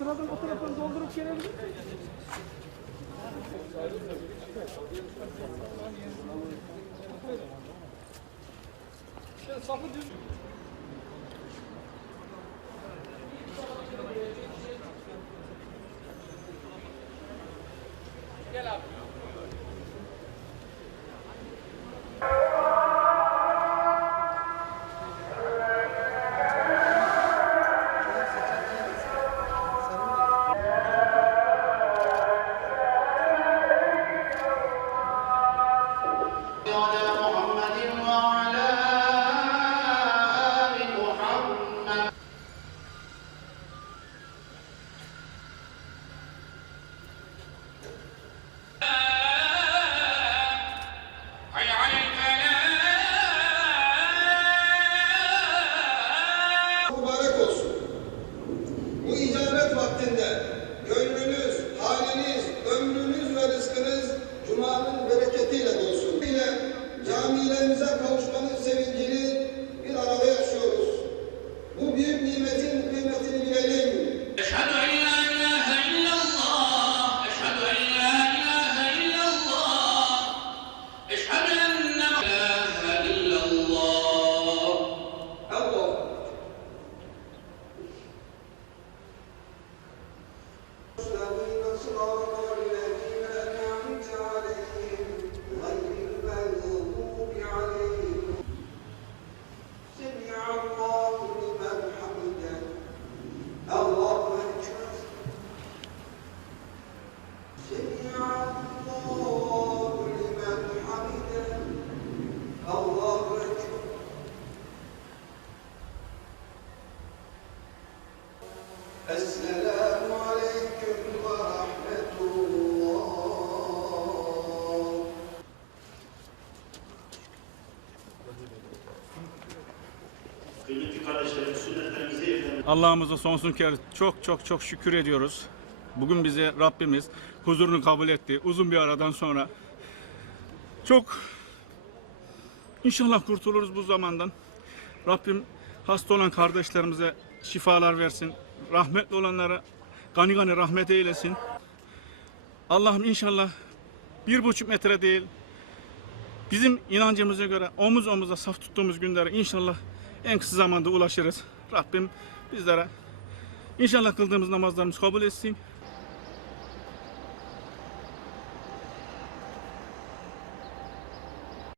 sıradan o taraftan doldurup gelebilir miyim? Safı düz. Gel abi. Honor. Camilerimize kavuşmanın sevincini Esselamu Aleyküm ve Allah'ımıza sonsuz kere çok çok çok şükür ediyoruz. Bugün bize Rabbimiz huzurunu kabul etti. Uzun bir aradan sonra çok inşallah kurtuluruz bu zamandan. Rabbim hasta olan kardeşlerimize şifalar versin. Rahmetli olanlara gani gani rahmet eylesin. Allah'ım inşallah bir buçuk metre değil bizim inancımıza göre omuz omuza saf tuttuğumuz günlere inşallah en kısa zamanda ulaşırız. Rabbim bizlere inşallah kıldığımız namazlarımızı kabul etsin.